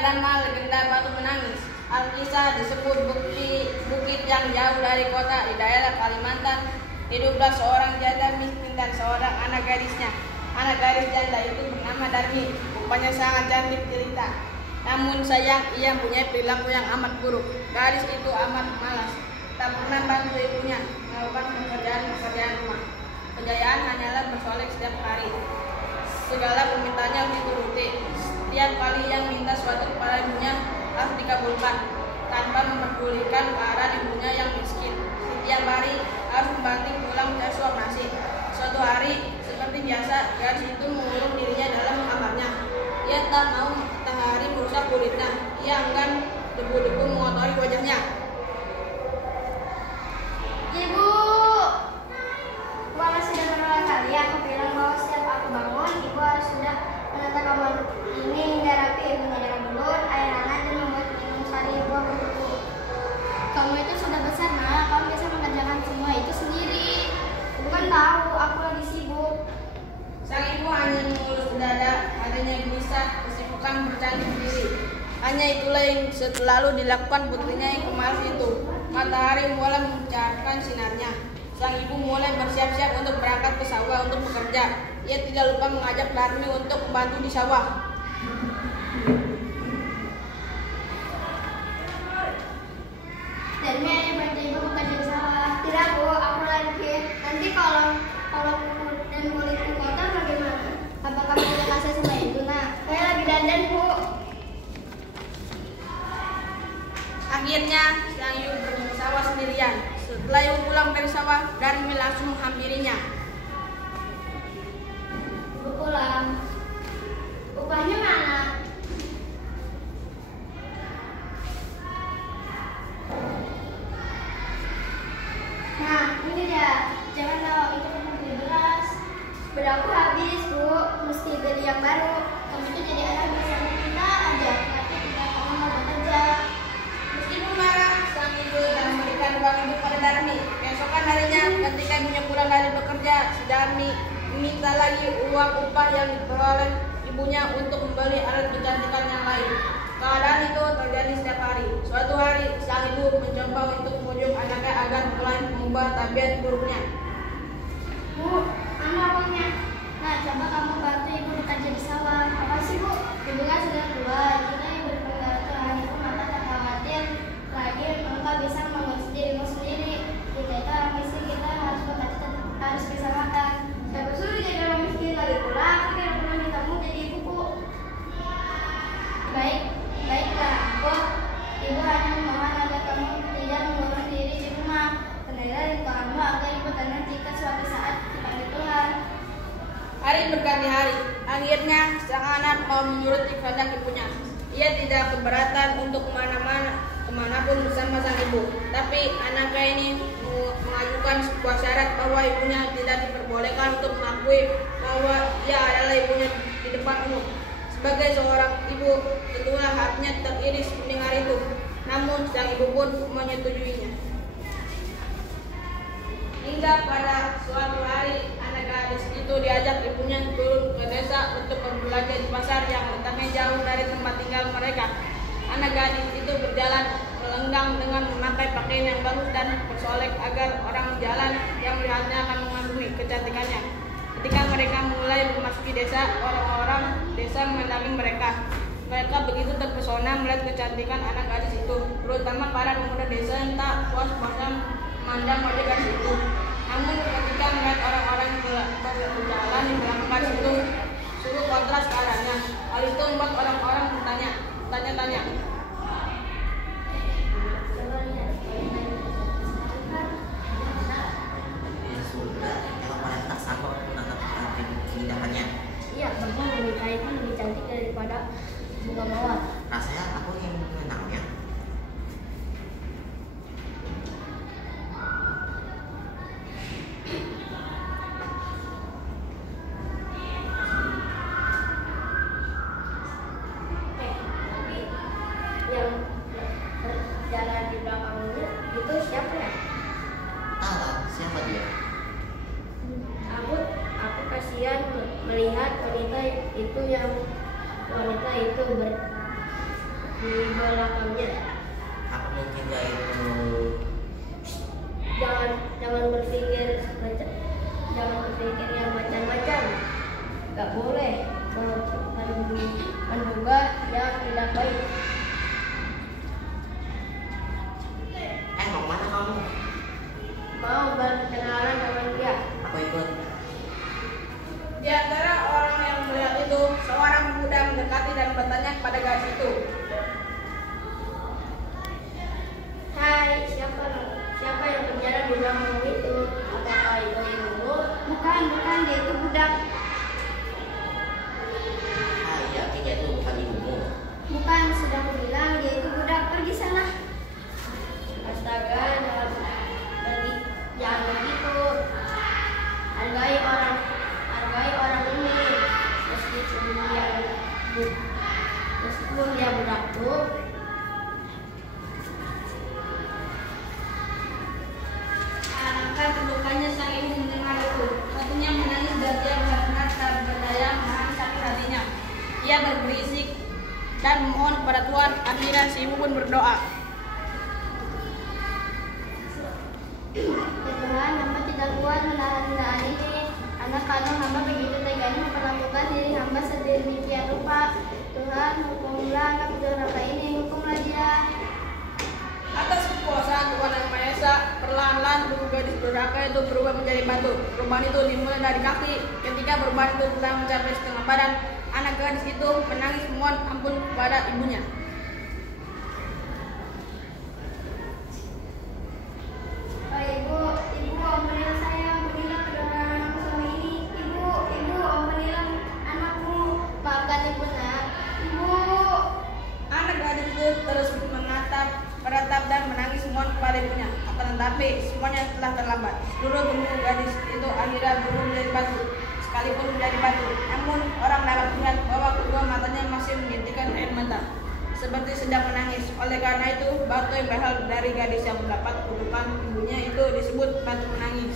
Nama legenda Batu Menangis. Alkisah disebut bukit yang jauh dari kota di daerah Kalimantan. Hiduplah seorang janda miskin dan seorang anak gadisnya. Anak gadis janda itu bernama Darmi. Rupanya sangat cantik jelita. Namun sayang ia mempunyai perilaku yang amat buruk. Gadis itu amat malas, tak pernah bantu ibunya melakukan pekerjaan rumah. Kejayaan hanyalah bersolek setiap hari. Segala permintaannya harus dituruti. Setiap kali yang minta sesuatu kepada ibunya harus dikabulkan, tanpa memperdulikan keadaan ibunya yang miskin. Setiap hari harus membanting tulang dan suap nasi. Suatu hari, seperti biasa, gadis itu mengurung dirinya dalam kamarnya. Ia tak mau matahari merusak kulitnya. Ia enggan debu-debu mengotori wajahnya. Ibu, Bapak sudah berulang kali aku bilang bahwa setiap aku bangun, ibu harus sudah menata kamar ini hingga rapi. Ibunya dengan belur, air hangat, dan membuat minum sari buah buku. Kamu itu sudah besar, nak. Kamu bisa mengerjakan semua itu sendiri. Ibu kan tahu aku lagi sibuk. Sang ibu hanya mengulus dada, adanya bisa kesibukan bercantik diri. Hanya itulah yang selalu dilakukan putrinya yang pemalas itu. Matahari mulai memancarkan sinarnya. Sang ibu mulai bersiap-siap untuk berangkat ke sawah untuk bekerja. Ia tidak lupa mengajak Darmi untuk membantu di sawah. Darmi hanya bantu ibu bekerja di sawah. Tidak, Bu, aku lagi. Nanti kalau dan kulitku kotor bagaimana? Apakah kamu tidak kasih sama ibu, nak? Saya lagi dandan, Bu. Akhirnya sang ibu pergi ke sawah sendirian. Setelah ibu pulang dari sawah, Darmi langsung menghampirinya. Ibu pulang. Upahnya mana? Nah, ini dia. Jangan tahu itu untuk beli beras. Berapa habis, Bu? Mesti beli yang baru. Kamu itu jadi anak bersama kita aja, tapi tidak kamu mau bekerja. Meskipun marah, sang ibu telah memberikan uang ibu pada Darmi. Keesokan harinya, ketika ibunya pulang dari bekerja, si Darmi meminta lagi uang upah yang diperoleh ibunya untuk membeli alat kecantikan yang lain. Keadaan itu terjadi setiap hari. Suatu hari, sang ibu mencoba untuk membujuk anaknya agar mulai mengubah tabiat buruknya. Bu, mana uangnya? Nah, coba kamu bantu ibu bekerja di sawah. Makasih, Bu. Ibu kan sudah tua, kita ibu berpengalaman Tuhan itu maka tak khawatir lagi engkau bisa mengurus dirimu sendiri. Kita itu orang miskin, kita harus bekerja, harus bisa makan. Siapa suruh jadi orang miskin lagi pula? Aku tidak pernah mintamu jadi ibu, Bu. Baiklah, Bu. Ibu hanya memohon agar kamu tidak mengurung diri di rumah. Kenailah rintanganmu agar ibu tenang jika suatu saat dipanggil Tuhan. Hari berganti hari. Akhirnya, sang anak mau menuruti kehendak ibunya. Ia tidak keberatan untuk kemanapun bersama sang ibu. Tapi anaknya ini mengajukan sebuah syarat bahwa ibunya tidak diperbolehkan untuk mengakui bahwa ia adalah ibunya di depan umum. Sebagai seorang ibu, tentunya hatinya teriris mendengar itu. Namun, sang ibu pun menyetujuinya. Hingga pada suatu hari, anak gadis itu diajak ibunya turun ke desa untuk berbelanja di pasar yang letaknya jauh dari tempat tinggal mereka. Anak gadis itu berjalan melenggang dengan memakai pakaian yang bagus dan bersolek agar orang jalan yang melihatnya akan mengagumi kecantikannya. Ketika mereka mulai memasuki desa, orang-orang desa memandangi mereka. Mereka begitu terpesona melihat kecantikan anak gadis itu, terutama para pemuda desa yang tak puas-puasnya memandang wajah gadis itu. Namun ketika melihat orang-orang yang berjalan di belakang gadis itu, sungguh kontras keadaannya. Hal itu membuat orang-orang bertanya-tanya. Iya, bahkan wanita itu lebih cantik daripada bunga mawar. Rasanya aku ingin mengenalnya. Yang berjalan di belakangnya itu siapa ya? Tahu siapa dia? Aku kasihan melihat wanita itu menakamnya. Apa mungkin dia itu Jangan berpikir yang macam-macam. Gak boleh menduga yang tidak baik. mau mana kamu? Mau berkenalan dengan dia. Aku ikut. Di antara orang yang melihat itu, seorang pemuda mendekati dan bertanya kepada gadis itu. Hai, siapa yang berjalan di belakangmu itu? Apakah itu ibumu? Bukan, dia itu budak. Ah iya, kayaknya itu bukan ibumu. Bukan, sudah aku bilang dia itu budak. Pergi sana. Astaga, jangan begitu. Hargai orang ini. Meskipun dia budakku. Alangkah terdukanya sang ibu mendengar itu. Satunya menangis dan dia benar-benar tak berdaya menahan sakit hatinya. Ia berberisik dan memohon kepada Tuhan. Akhirnya si ibu pun berdoa. Ya Tuhan, hamba tidak kuat menahan hinaan ini. Anak kandung hamba begitu teganya memperlakukan diri hamba sedemikian rupa. Tuhan, hukumlah anak durhaka ini, hukumlah dia. Atas kekuasaan Tuhan Yang Maha Esa, perlahan-lahan tubuh gadis durhaka itu berubah menjadi batu. Perubahan itu dimulai dari kaki. Ketika perubahan itu telah mencapai setengah badan, anak gadis itu menangis memohon ampun kepada ibunya. Ibu, ampunilah saya, ampunilah kedua anakku selama ini. Ibu, ampunilah anakmu. Maafkan ibu nak. Ibu. Anak gadis itu terus meratap dan menangis mohon kepada ibunya. Akan tetapi semuanya telah terlambat. Seluruh tubuh gadis itu akhirnya berubah menjadi batu. Sekalipun menjadi batu, namun orang dapat melihat bahwa kedua matanya masih mengintikan air mata, seperti sedang menangis. Oleh karena itu, batu yang berasal dari gadis yang mendapat kutukan ibunya itu disebut batu menangis.